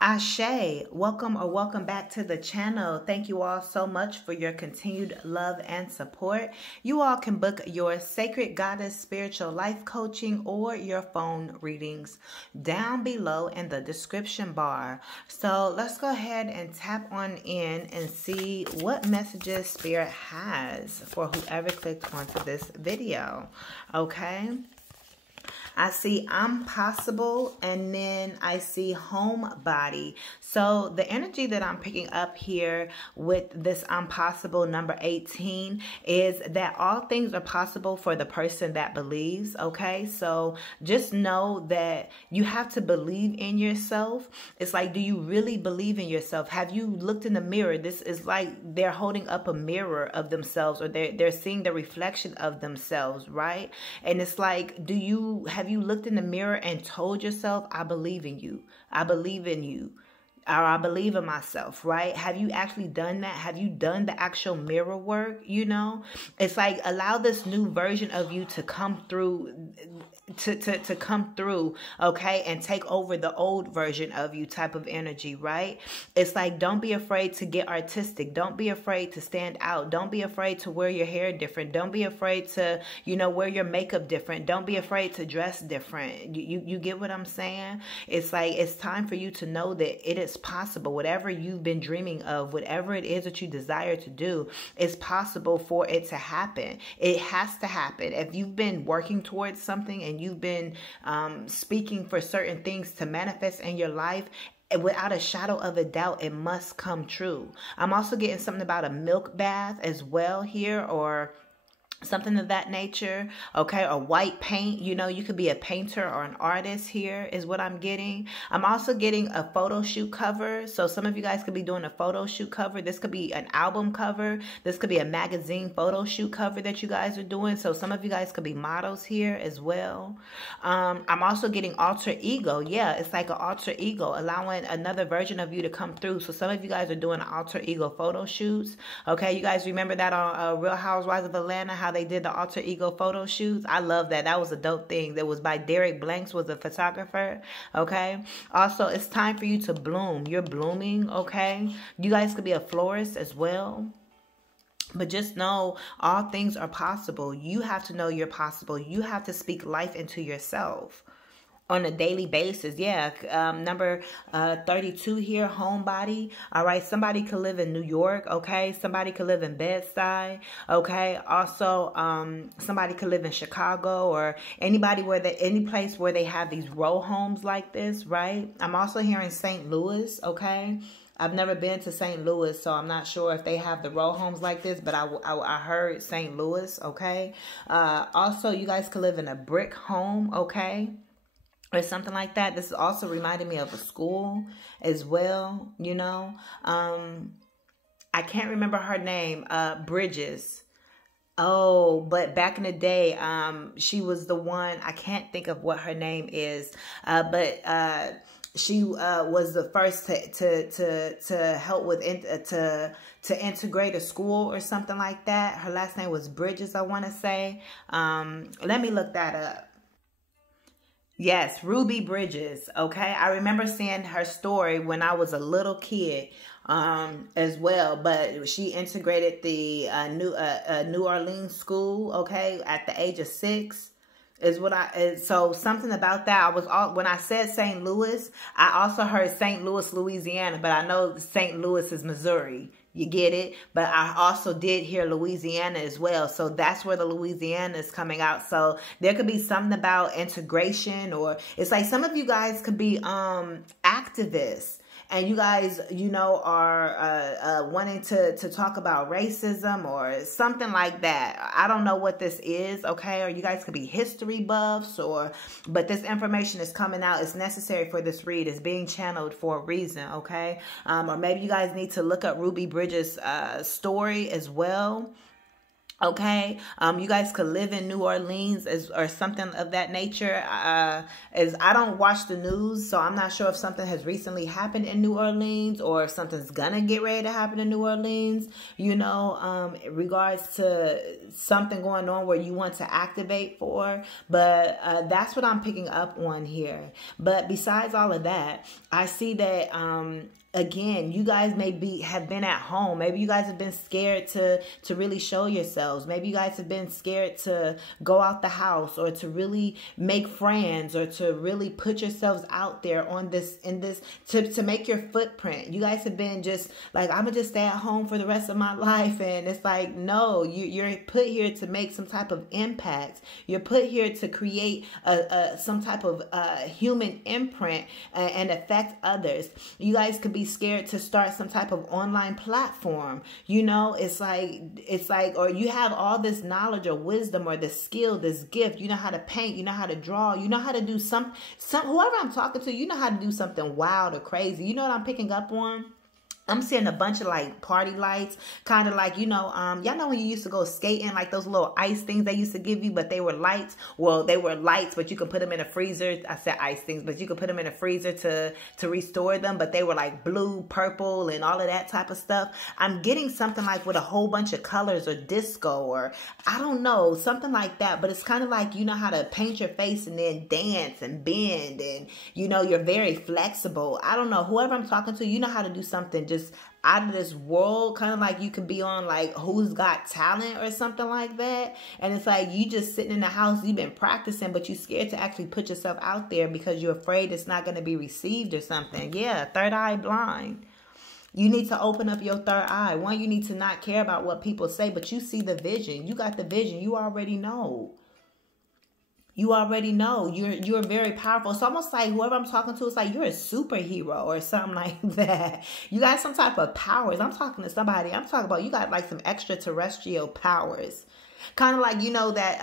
Ashe, welcome or welcome back to the channel. Thank you all so much for your continued love and support. You all can book your Sacred Goddess Spiritual Life Coaching or your phone readings down below in the description bar. So let's go ahead and tap on in and see what messages Spirit has for whoever clicked onto this video. Okay. I see I'm possible, and then I see homebody. So the energy that I'm picking up here with this I'm possible number 18 is that all things are possible for the person that believes, okay? So just know that you have to believe in yourself. It's like, do you really believe in yourself? Have you looked in the mirror? This is like they're holding up a mirror of themselves, or they're seeing the reflection of themselves, right? And it's like, have you looked in the mirror and told yourself, I believe in you. I believe in you. Or I believe in myself, right? Have you actually done that? Have you done the actual mirror work? You know, it's like, allow this new version of you to come through, to come through, okay, and take over the old version of you type of energy, right? It's like, don't be afraid to get artistic. Don't be afraid to stand out. Don't be afraid to wear your hair different. Don't be afraid to, wear your makeup different. Don't be afraid to dress different. You get what I'm saying? It's like, it's time for you to know that it is possible. Whatever you've been dreaming of, whatever it is that you desire to do, it's possible for it to happen. It has to happen. If you've been working towards something and you've been speaking for certain things to manifest in your life, without a shadow of a doubt, it must come true. I'm also getting something about a milk bath as well here, or something of that nature, okay, or white paint. You could be a painter or an artist here is what I'm getting. I'm also getting a photo shoot cover. So some of you guys could be doing a photo shoot cover. This could be an album cover. This could be a magazine photo shoot cover that you guys are doing. So some of you guys could be models here as well. I'm also getting alter ego. Yeah, it's like an alter ego, allowing another version of you to come through. So some of you guys are doing alter ego photo shoots. Okay, you guys remember that on Real Housewives of Atlanta, how they did the alter ego photo shoots? I love that. That was a dope thing. That was by Derek Blanks, was a photographer. Okay. Also, it's time for you to bloom. You're blooming. Okay. You guys could be a florist as well. But just know all things are possible. You have to know you're possible. You have to speak life into yourself on a daily basis. Yeah. Number 32 here, homebody. All right. Somebody could live in New York. Okay. Somebody could live in Bed-Stuy. Okay. Also, somebody could live in Chicago, or any place where they have these row homes like this, right? I'm also hearing St. Louis. Okay. I've never been to St. Louis, so I'm not sure if they have the row homes like this, but I heard St. Louis. Okay. Also, you guys could live in a brick home. Okay, or something like that. This is also reminding me of a school as well, I can't remember her name, Bridges. Oh, but back in the day, she was the one, I can't think of what her name is, but she was the first to help with to integrate a school or something like that. Her last name was Bridges, I want to say. Let me look that up. Yes, Ruby Bridges. Okay, I remember seeing her story when I was a little kid as well. But she integrated the New Orleans school. Okay, at the age of 6 is what so something about that. When I said St. Louis, I also heard St. Louis, Louisiana, but I know St. Louis is Missouri. You get it? But I also did hear Louisiana as well. So that's where the Louisiana is coming out. So there could be something about integration, or it's like some of you guys could be activists. And you guys, are wanting to talk about racism or something like that. I don't know what this is, okay? Or you guys could be history buffs, but this information is coming out. It's necessary for this read. It's being channeled for a reason, okay? Or maybe you guys need to look up Ruby Bridges' story as well. Okay, you guys could live in New Orleans or something of that nature. As I don't watch the news, so I'm not sure if something has recently happened in New Orleans or if something's gonna get ready to happen in New Orleans. You know, in regards to something going on where you want to activate for. But that's what I'm picking up on here. But besides all of that, I see that again, you guys have been at home. Maybe you guys have been scared to really show yourselves. Maybe you guys have been scared to go out the house or to really make friends or to really put yourselves out there to make your footprint. You guys have been just like, I'm gonna just stay at home for the rest of my life. And it's like, no, you're put here to make some type of impact. You're put here to create some type of human imprint and affect others. You guys could be scared to start some type of online platform. You know, it's like, or you have all this knowledge or wisdom or this skill, this gift. You know how to paint, you know how to draw, you know how to do some whoever I'm talking to, you know how to do something wild or crazy. You know what I'm picking up on? I'm seeing a bunch of like party lights, kind of like, you know, y'all know when you used to go skating, like those little ice things they used to give you, but they were lights. Well, they were lights, but you could put them in a freezer. I said ice things, but you could put them in a freezer to restore them. But they were like blue, purple, and all of that type of stuff. I'm getting something like with a whole bunch of colors or disco or I don't know, something like that. But it's kind of like, you know how to paint your face and then dance and bend and, you know, you're very flexible. I don't know. Whoever I'm talking to, you know how to do something just out of this world, kind of like you could be on like Who's Got Talent or something like that. And it's like you just sitting in the house, you've been practicing, but you're scared to actually put yourself out there because you're afraid it's not going to be received or something. Yeah, third eye blind. You need to open up your third eye. One, you need to not care about what people say, but you see the vision. You got the vision. You already know. You already know. You're very powerful. It's almost like whoever I'm talking to, it's like you're a superhero or something like that. You got some type of powers. I'm talking to somebody. I'm talking about you got like some extraterrestrial powers. Kind of like, you know, that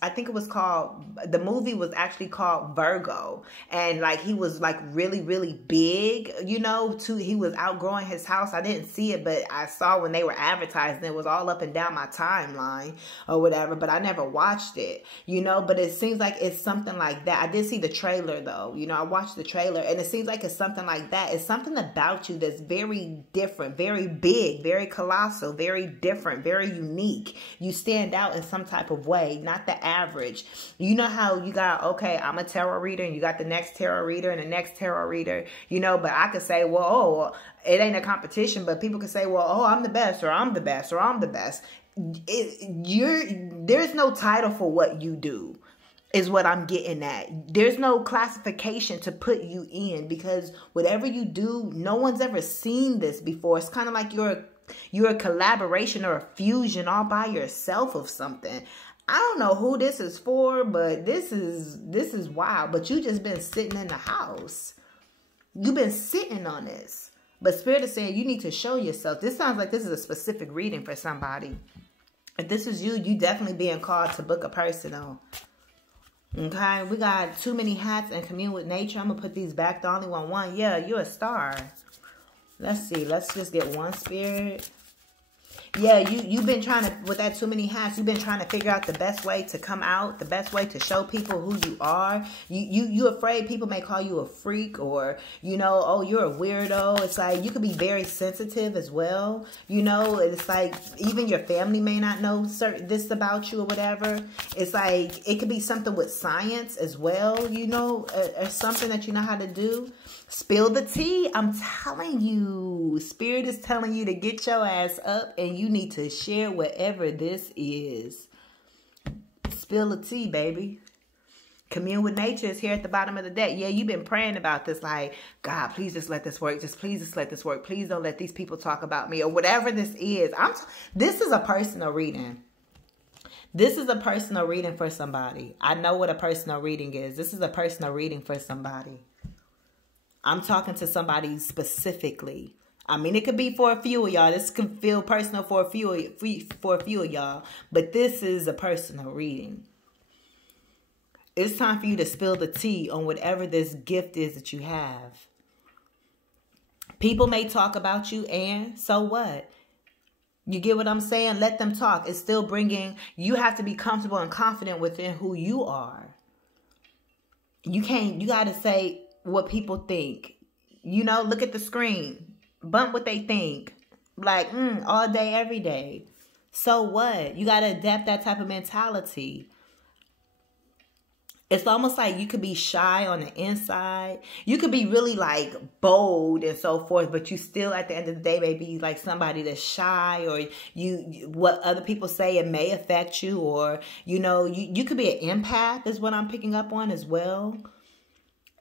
I think it was called, the movie was actually called Virgo. And like he was like really, really big, you know, he was outgrowing his house. I didn't see it, but I saw when they were advertising, it was all up and down my timeline or whatever, but I never watched it, you know, but it seems like it's something like that. I did see the trailer though, you know, I watched the trailer and it seems like it's something like that. It's something about you that's very different, very big, very colossal, very different, very unique. You stand out in some type of way, not the average. You know how you got, okay, I'm a tarot reader and you got the next tarot reader and the next tarot reader, you know, but I could say, well, oh, it ain't a competition, but people could say, well, oh, I'm the best or I'm the best or I'm the best. There's no title for what you do is what I'm getting at. There's no classification to put you in because whatever you do, no one's ever seen this before. It's kind of like you're a collaboration or a fusion all by yourself of something. I don't know who this is for, but this is wild. But you just been sitting in the house. You've been sitting on this. But Spirit is saying you need to show yourself. This sounds like this is a specific reading for somebody. If this is you, you definitely being called to book a personal. Okay, we got too many hats and commune with nature. I'm going to put these back. The only one. Yeah, you're a star. Let's see. Let's just get one spirit. Yeah, you've been trying to, with that too many hats, you've been trying to figure out the best way to come out, the best way to show people who you are. You afraid people may call you a freak or, you know, oh, you're a weirdo. It's like you could be very sensitive as well. You know, it's like even your family may not know this about you or whatever. It's like it could be something with science as well, you know, or something that you know how to do. Spill the tea. I'm telling you, Spirit is telling you to get your ass up and you need to share whatever this is. Spill the tea, baby. Commune with nature is here at the bottom of the deck. Yeah, you've been praying about this like, God, please just let this work. Please just let this work. Please don't let these people talk about me or whatever this is. This is a personal reading. This is a personal reading for somebody. I know what a personal reading is. This is a personal reading for somebody. I'm talking to somebody specifically. I mean, it could be for a few of y'all. This could feel personal for a few of y'all. But this is a personal reading. It's time for you to spill the tea on whatever this gift is that you have. People may talk about you, and so what? You get what I'm saying? Let them talk. It's still bringing, you have to be comfortable and confident within who you are. You got to say what people think. You know, look at the screen. Bump what they think. Like, all day, every day. So what? You got to adapt that type of mentality. It's almost like you could be shy on the inside. You could be really like bold and so forth, but you still at the end of the day may be like somebody that's shy, or what other people say, it may affect you, or, you know, you could be an empath is what I'm picking up on as well.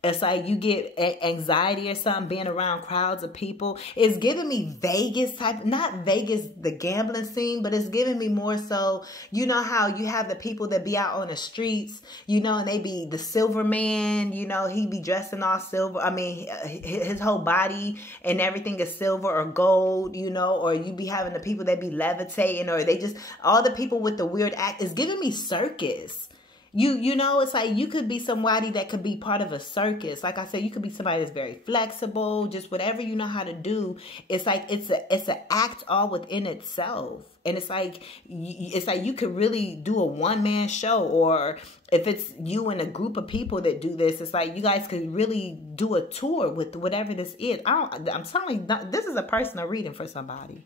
It's like you get anxiety or something being around crowds of people. It's giving me Vegas type, not Vegas, the gambling scene, but it's giving me more so, you know how you have the people that be out on the streets, you know, and they be the silver man, you know, he be dressed in all silver. I mean, his whole body and everything is silver or gold, you know, or you be having the people that be levitating, or they just, all the people with the weird act. It's giving me circus. You know, it's like you could be somebody that could be part of a circus. Like I said, you could be somebody that's very flexible, just whatever you know how to do. It's like it's an act all within itself. And it's like you could really do a one-man show, or if it's you and a group of people that do this, it's like you guys could really do a tour with whatever this is. I'm telling you, this is a personal reading for somebody.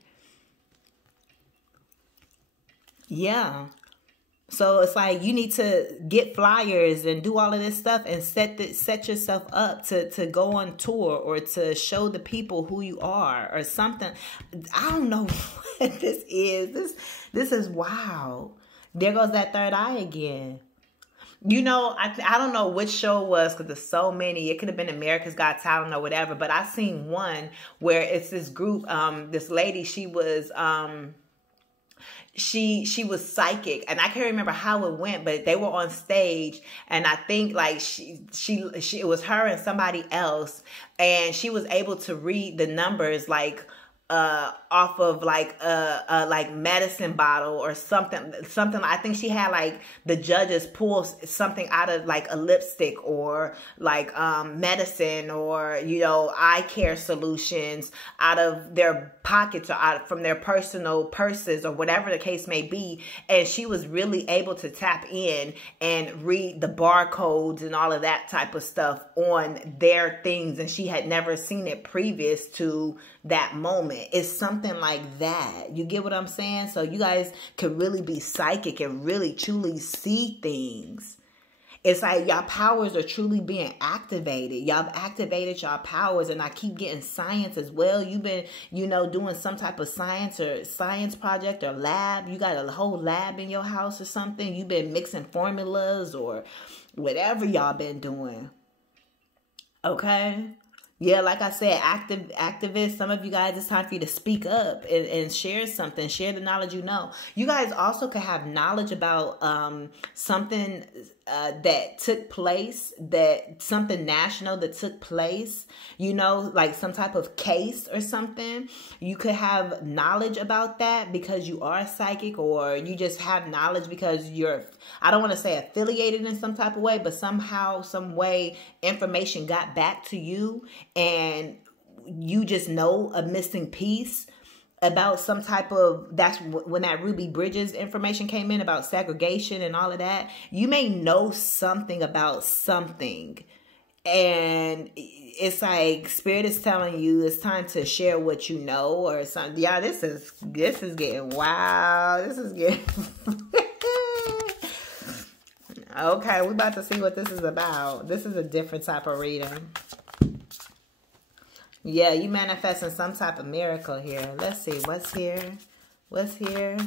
Yeah. So it's like you need to get flyers and do all of this stuff and set yourself up to go on tour, or to show the people who you are or something. I don't know what this is. This is wow. There goes that third eye again. You know, I don't know which show it was, because there's so many. It could have been America's Got Talent or whatever. But I seen one where it's this group, this lady, she was... She was psychic, and I can't remember how it went, but they were on stage, and I think like it was her and somebody else, and she was able to read the numbers like off of like medicine bottle or something. I think she had like the judges pull something out of like a lipstick, or like medicine, or, you know, eye care solutions out of their pockets, or out from their personal purses, or whatever the case may be. And she was really able to tap in and read the barcodes and all of that type of stuff on their things, and she had never seen it previous to that moment. It's something like that. You get what I'm saying? So you guys could really be psychic and really truly see things. It's like y'all powers are truly being activated. Y'all have activated y'all powers, and I keep getting science as well. You've been, you know, doing some type of science project or lab. You got a whole lab in your house or something. You've been mixing formulas or whatever y'all been doing. Okay? Yeah, like I said, activists, some of you guys, it's time for you to speak up and share something. Share the knowledge you know. You guys also could have knowledge about something that took place, something national that took place, you know, like some type of case or something. You could have knowledge about that because you are psychic, or you just have knowledge because you're, I don't want to say affiliated in some type of way, but somehow, some way, information got back to you, and you just know a missing piece about some type of, that's when that Ruby Bridges information came in about segregation and all of that. You may know something about something, and it's like Spirit is telling you it's time to share what you know or something. Yeah, this is getting wild. This is getting okay, we're about to see what this is about. This is a different type of reading. Yeah, you manifesting some type of miracle here. Let's see. What's here? What's here?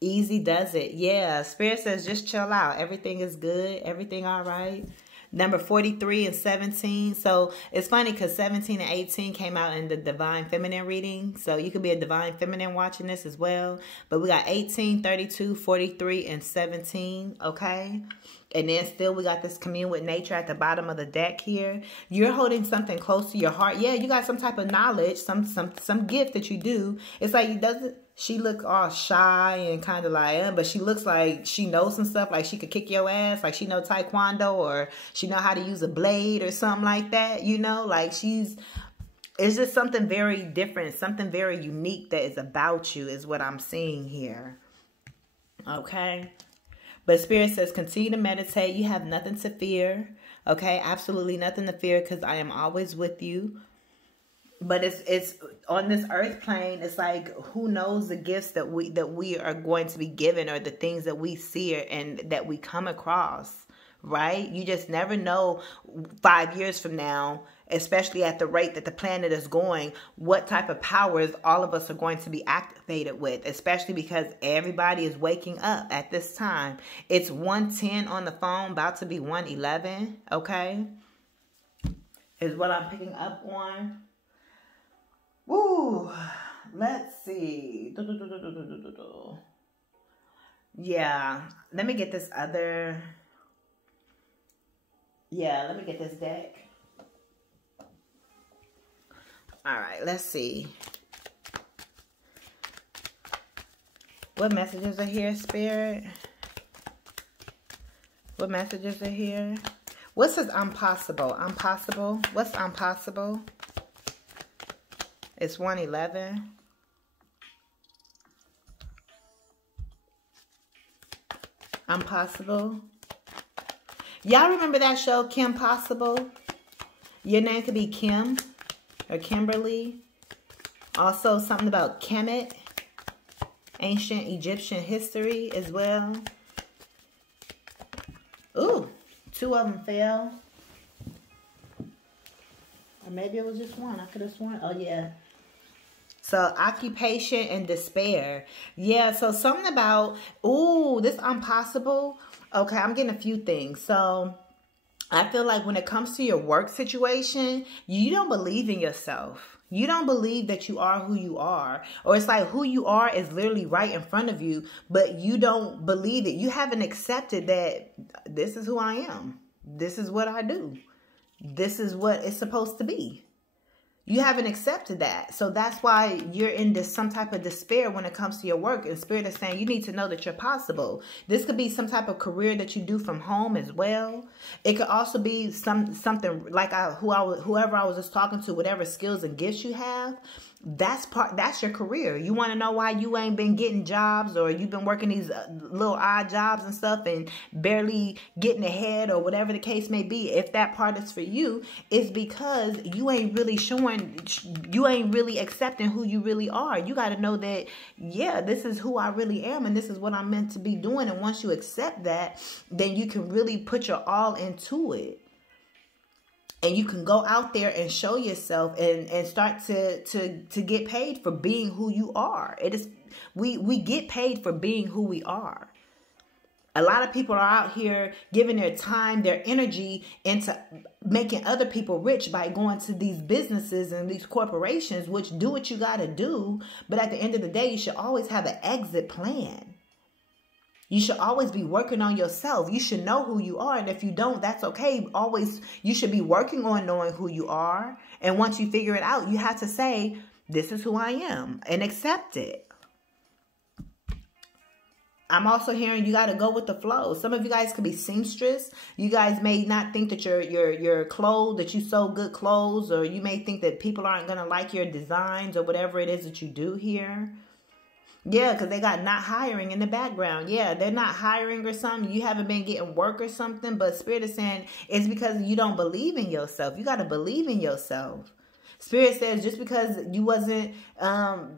Easy does it. Yeah, Spirit says just chill out. Everything is good. Everything all right. Number 43 and 17. So it's funny because 17 and 18 came out in the Divine Feminine reading. So you could be a Divine Feminine watching this as well. But we got 18, 32, 43, and 17. Okay. And then still we got this commune with nature at the bottom of the deck here. You're holding something close to your heart. Yeah, you got some type of knowledge, some gift that you do. It's like she look all shy and kind of like, but she looks like she knows some stuff. Like she could kick your ass. Like she know Taekwondo, or she know how to use a blade or something like that. You know, like she's It's just something very different, something very unique that is about you is what I'm seeing here. Okay. But Spirit says, continue to meditate. You have nothing to fear. Okay. Absolutely nothing to fear because I am always with you. But it's on this earth plane. It's like, who knows the gifts that we are going to be given, or the things that we see and that we come across, right? You just never know 5 years from now, especially at the rate that the planet is going, what type of powers all of us are going to be activated with, especially because everybody is waking up at this time. It's 1:10 on the phone, about to be 1:11, okay? Is what I'm picking up on. Woo, let's see. Yeah, let me get this other. Yeah, let me get this deck. All right, let's see. What messages are here, Spirit? What messages are here? What says impossible? Impossible? What's impossible? It's 1:11. Impossible. Y'all remember that show, Kim Possible? Your name could be Kim or Kimberly. Also something about Kemet, ancient Egyptian history as well. Ooh, 2 of them fell. Or maybe it was just one. I could have sworn. Oh, yeah. So, occupation and despair. Yeah, so something about, ooh, this impossible. Okay, I'm getting a few things. So, I feel like when it comes to your work situation, you don't believe in yourself. You don't believe that you are who you are. Or it's like who you are is literally right in front of you, but you don't believe it. You haven't accepted that this is who I am. This is what I do. This is what it's supposed to be. You haven't accepted that. So that's why you're in some type of despair when it comes to your work. And Spirit is saying you need to know that you're possible. This could be some type of career that you do from home as well. It could also be something like whoever I was just talking to, whatever skills and gifts you have. That's your career. You want to know why you ain't been getting jobs, or you've been working these little odd jobs and stuff and barely getting ahead, or whatever the case may be. If that part is for you, it's because you ain't really you ain't really accepting who you really are. You got to know that, yeah, this is who I really am, and this is what I'm meant to be doing. And once you accept that, then you can really put your all into it. And you can go out there and show yourself and start to get paid for being who you are. It is we get paid for being who we are. A lot of people are out here giving their time, their energy into making other people rich by going to these businesses and these corporations, which do what you got to do. But at the end of the day, you should always have an exit plan. You should always be working on yourself. You should know who you are. And if you don't, that's okay. Always, you should be working on knowing who you are. And once you figure it out, you have to say, this is who I am, and accept it. I'm also hearing you got to go with the flow. Some of you guys could be seamstress. You guys may not think that your clothes, that you sew good clothes, or you may think that people aren't going to like your designs or whatever it is that you do here. Yeah, because they got not hiring in the background. Yeah, they're not hiring or something. You haven't been getting work or something. But Spirit is saying it's because you don't believe in yourself. You got to believe in yourself. Spirit says just because you wasn't,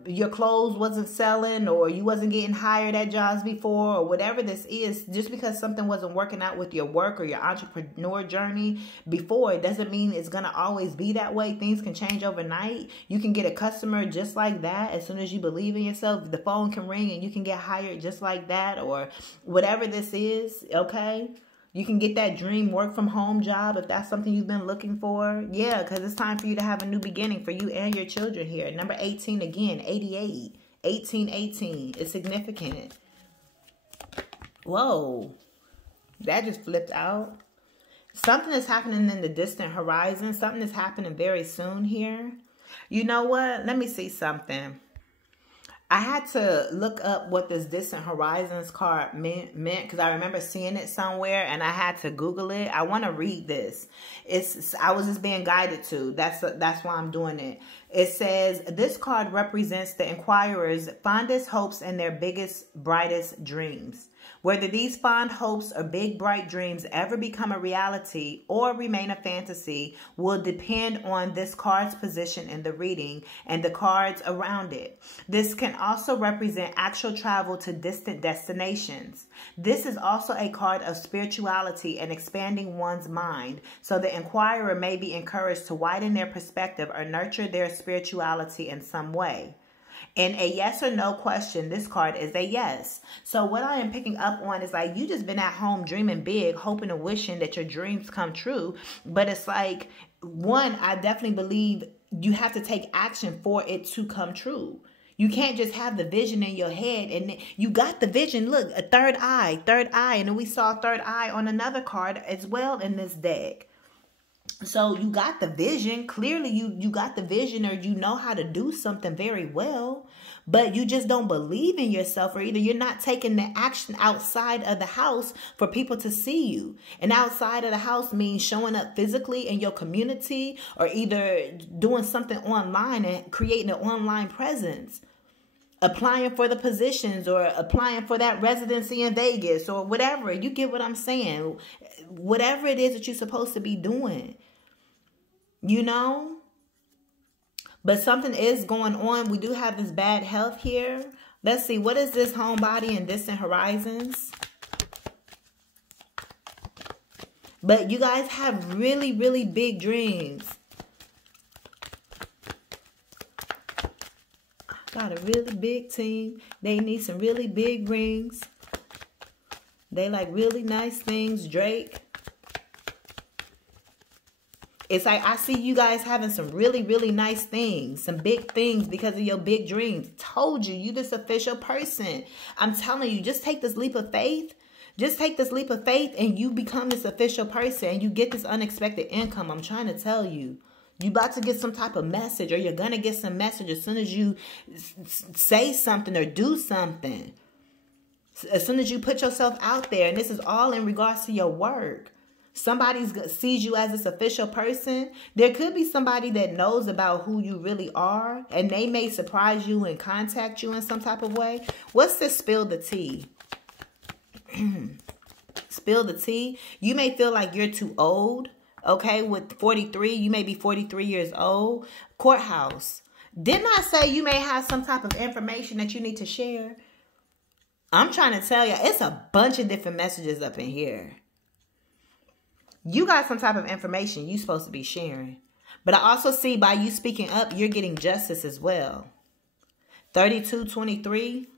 your clothes wasn't selling, or you wasn't getting hired at jobs before, or whatever this is, just because something wasn't working out with your work or your entrepreneur journey before, it doesn't mean it's going to always be that way. Things can change overnight. You can get a customer just like that. As soon as you believe in yourself, the phone can ring and you can get hired just like that, or whatever this is. Okay. You can get that dream work from home job if that's something you've been looking for. Yeah, because it's time for you to have a new beginning for you and your children here. Number 18 again, 88. 1818 is significant. Whoa. That just flipped out. Something is happening in the distant horizon. Something is happening very soon here. You know what? Let me see something. I had to look up what this Distant Horizons card meant because I remember seeing it somewhere and I had to Google it. I want to read this. I was just being guided to. That's why I'm doing it. It says, this card represents the inquirer's fondest hopes and their biggest, brightest dreams. Whether these fond hopes or big, bright dreams ever become a reality or remain a fantasy will depend on this card's position in the reading and the cards around it. This can also represent actual travel to distant destinations. This is also a card of spirituality and expanding one's mind, so the inquirer may be encouraged to widen their perspective or nurture their spirituality in some way. In a yes or no question, this card is a yes. So what I am picking up on is like, you just been at home dreaming big, hoping and wishing that your dreams come true. But it's like, one, I definitely believe you have to take action for it to come true. You can't just have the vision in your head and you got the vision. Look, a third eye. And then we saw third eye on another card as well in this deck. So you got the vision. Clearly, you got the vision, or you know how to do something very well, but you just don't believe in yourself, or either you're not taking the action outside of the house for people to see you. And outside of the house means showing up physically in your community, or either doing something online and creating an online presence. Applying for the positions or applying for that residency in Vegas or whatever. You get what I'm saying? Whatever it is that you're supposed to be doing. You know? But something is going on. We do have this bad health here. Let's see. What is this homebody and distant horizons? But you guys have really, really big dreams. Got a really big team. They need some really big rings. They like really nice things. Drake. It's like I see you guys having some really, really nice things. Some big things because of your big dreams. Told you, you this official person. I'm telling you, just take this leap of faith. Just take this leap of faith and you become this official person. And you get this unexpected income. I'm trying to tell you. You about to get some type of message, or you're going to get some message as soon as you say something or do something. As soon as you put yourself out there, and this is all in regards to your work. Somebody sees you as this official person. There could be somebody that knows about who you really are, and they may surprise you and contact you in some type of way. What's this spill the tea? Spill the tea. You may feel like you're too old. Okay, with 43, you may be 43 years old. Courthouse. Didn't I say you may have some type of information that you need to share? I'm trying to tell you, it's a bunch of different messages up in here. You got some type of information you're supposed to be sharing. But I also see by you speaking up, you're getting justice as well. 3223.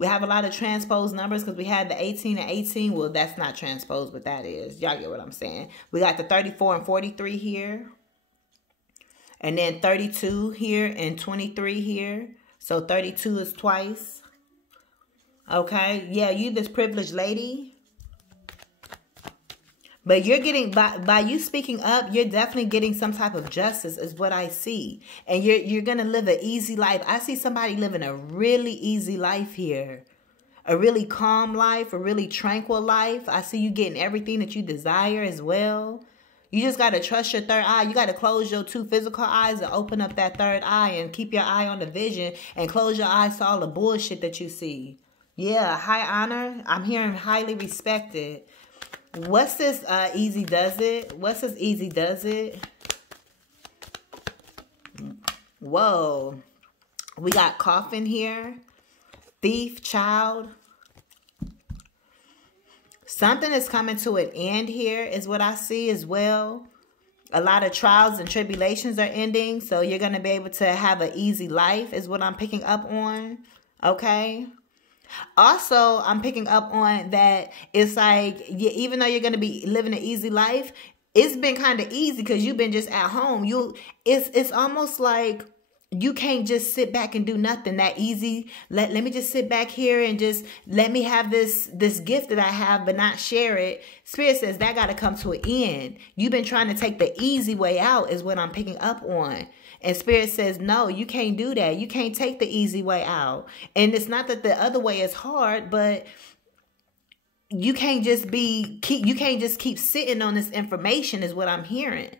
We have a lot of transposed numbers because we had the 18 and 18. Well, that's not transposed, but that is. Y'all get what I'm saying. We got the 34 and 43 here. And then 32 here and 23 here. So 32 is twice. Okay. Yeah, you this privileged lady. But you're getting, by you speaking up, you're definitely getting some type of justice is what I see. And you're going to live an easy life. I see somebody living a really easy life here. A really calm life, a really tranquil life. I see you getting everything that you desire as well. You just got to trust your third eye. You got to close your two physical eyes and open up that third eye and keep your eye on the vision and close your eyes to all the bullshit that you see. Yeah, high honor. I'm hearing highly respected. What's this easy does it? What's this easy does it? Whoa. We got coffin here. Thief, child. Something is coming to an end here is what I see as well. A lot of trials and tribulations are ending. So you're going to be able to have an easy life is what I'm picking up on. Okay. Also, I'm picking up on that it's like, even though you're going to be living an easy life, it's been kind of easy because you've been just at home. It's almost like you can't just sit back and do nothing that easy. Let me just sit back here and just let me have this gift that I have, but not share it. Spirit says that got to come to an end. You've been trying to take the easy way out is what I'm picking up on. And Spirit says, no, you can't do that. You can't take the easy way out. And it's not that the other way is hard, but you can't just keep sitting on this information is what I'm hearing.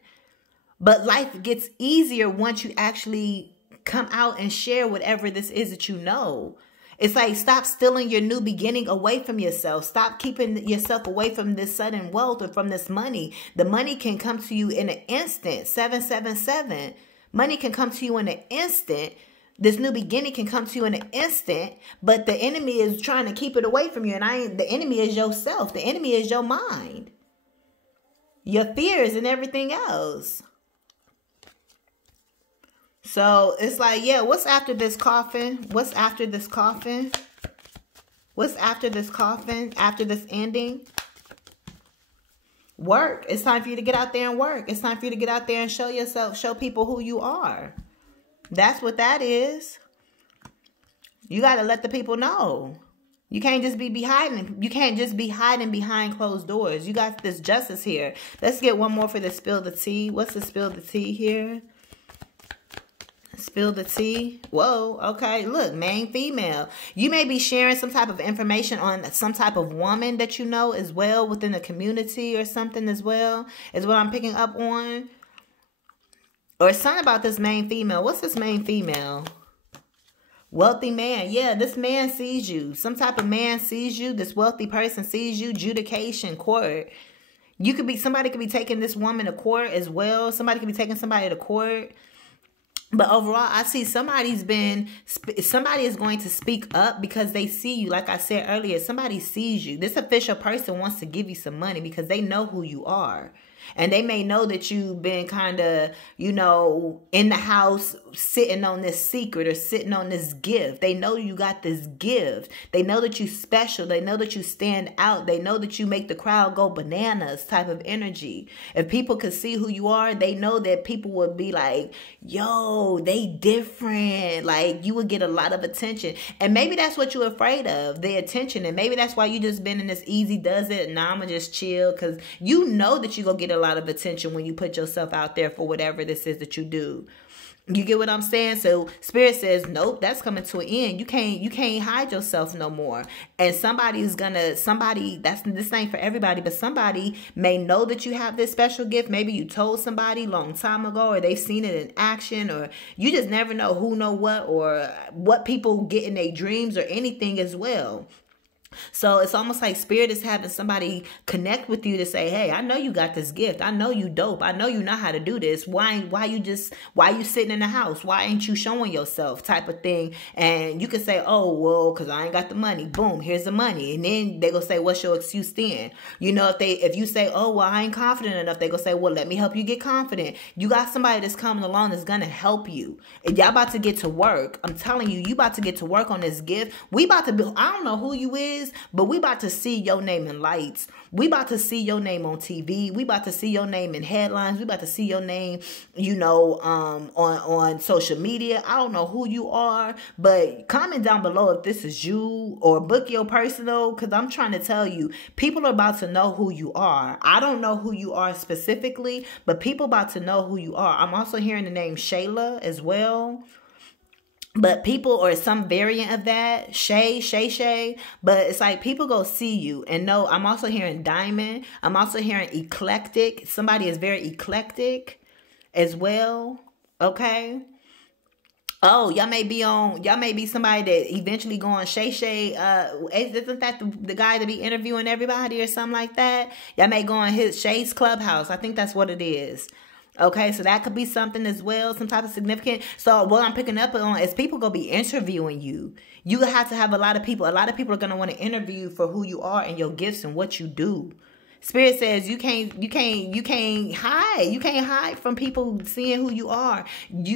But life gets easier once you actually come out and share whatever this is that you know. It's like, stop stealing your new beginning away from yourself. Stop keeping yourself away from this sudden wealth or from this money. The money can come to you in an instant. 777. Money can come to you in an instant. This new beginning can come to you in an instant, but the enemy is trying to keep it away from you. And the enemy is yourself. The enemy is your mind, your fears, and everything else. So it's like, yeah, what's after this coffin? What's after this coffin? What's after this coffin? After this ending? Work. It's time for you to get out there and work. It's time for you to get out there and show yourself, show people who you are. That's what that is. You got to let the people know. You can't just be hiding. You can't just be hiding behind closed doors. You got this justice here. Let's get one more for the spill the tea. What's the spill the tea here? Spill the tea. Whoa. Okay. Look, main female. You may be sharing some type of information on some type of woman that you know as well within the community or something as well, is what I'm picking up on. Or something about this main female. What's this main female? Wealthy man. Yeah, this man sees you. Some type of man sees you. This wealthy person sees you. Adjudication, court. Somebody could be taking this woman to court as well. Somebody could be taking somebody to court. But overall, I see somebody is going to speak up because they see you. Like I said earlier, somebody sees you. This official person wants to give you some money because they know who you are. And they may know that you've been kind of, you know, in the house sitting on this secret or sitting on this gift. They know you got this gift. They know that you're special. They know that you stand out. They know that you make the crowd go bananas type of energy. If people could see who you are, they know that people would be like, yo, they different. Like, you would get a lot of attention. And maybe that's what you're afraid of, the attention. And maybe that's why you just been in this easy does it. Nah, I'ma just chill. Because you know that you're going to get a lot of attention when you put yourself out there for whatever this is that you do. You get what I'm saying? So Spirit says, nope, that's coming to an end. You can't hide yourself no more. And this ain't for everybody, but somebody may know that you have this special gift. Maybe you told somebody a long time ago, or they've seen it in action, or you just never know who know what, or what people get in their dreams or anything as well. So it's almost like Spirit is having somebody connect with you to say, hey, I know you got this gift. I know you dope. I know you know how to do this. Why you sitting in the house? Why ain't you showing yourself type of thing? And you can say, oh, well, because I ain't got the money. Boom, here's the money. And then they go say, what's your excuse then? You know, if you say, oh, well, I ain't confident enough, they go say, well, let me help you get confident. You got somebody that's coming along that's going to help you. And y'all about to get to work. I'm telling you, you about to get to work on this gift. We about to build, I don't know who you is, but we about to see your name in lights. We about to see your name on TV. We about to see your name in headlines. We about to see your name, you know, on social media. I don't know who you are, but comment down below if this is you, or book your personal, because I'm trying to tell you, people are about to know who you are. I don't know who you are specifically, but people about to know who you are. I'm also hearing the name Shayla as well. But people, or some variant of that, Shay, but it's like people go see you and know. I'm also hearing diamond. I'm also hearing eclectic. Somebody is very eclectic as well. Okay. Oh, y'all may be somebody that eventually go on Shay. Isn't that the guy to be interviewing everybody or something like that? Y'all may go on his Shay's Clubhouse. I think that's what it is. Okay, so that could be something as well, some type of significant. So what I'm picking up on is people going to be interviewing you. You have to have a lot of people. A lot of people are going to want to interview you for who you are and your gifts and what you do. Spirit says you can't hide. You can't hide from people seeing who you are.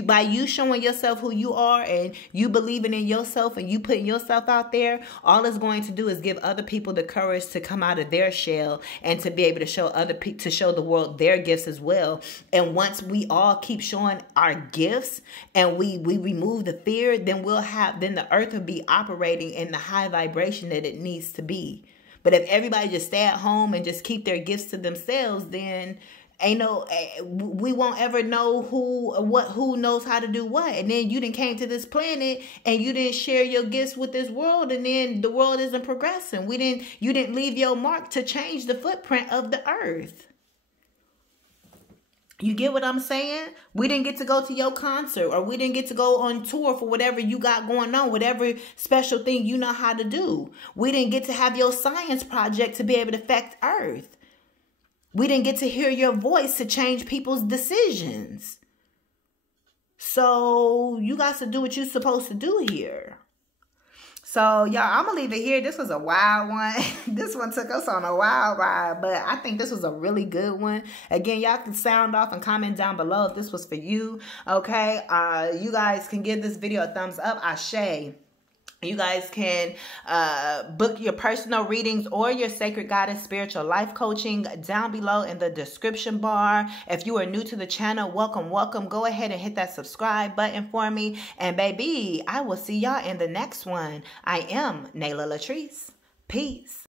By you showing yourself who you are and you believing in yourself and you putting yourself out there, all it's going to do is give other people the courage to come out of their shell and to be able to show show the world their gifts as well. And once we all keep showing our gifts and we remove the fear, then the earth will be operating in the high vibration that it needs to be. But if everybody just stay at home and just keep their gifts to themselves, then we won't ever know who knows how to do what. And then you done came to this planet and you didn't share your gifts with this world, and then the world isn't progressing. You didn't leave your mark to change the footprint of the earth. You get what I'm saying? We didn't get to go to your concert, or we didn't get to go on tour for whatever you got going on, whatever special thing you know how to do. We didn't get to have your science project to be able to affect Earth. We didn't get to hear your voice to change people's decisions. So you got to do what you're supposed to do here. So, y'all, I'm going to leave it here. This was a wild one. This one took us on a wild ride, but I think this was a really good one. Again, y'all can sound off and comment down below if this was for you, okay? You guys can give this video a thumbs up. Ashe. You guys can book your personal readings or your Sacred Goddess Spiritual Life Coaching down below in the description bar. If you are new to the channel, welcome, welcome. Go ahead and hit that subscribe button for me. And baby, I will see y'all in the next one. I am Nala Latrice. Peace.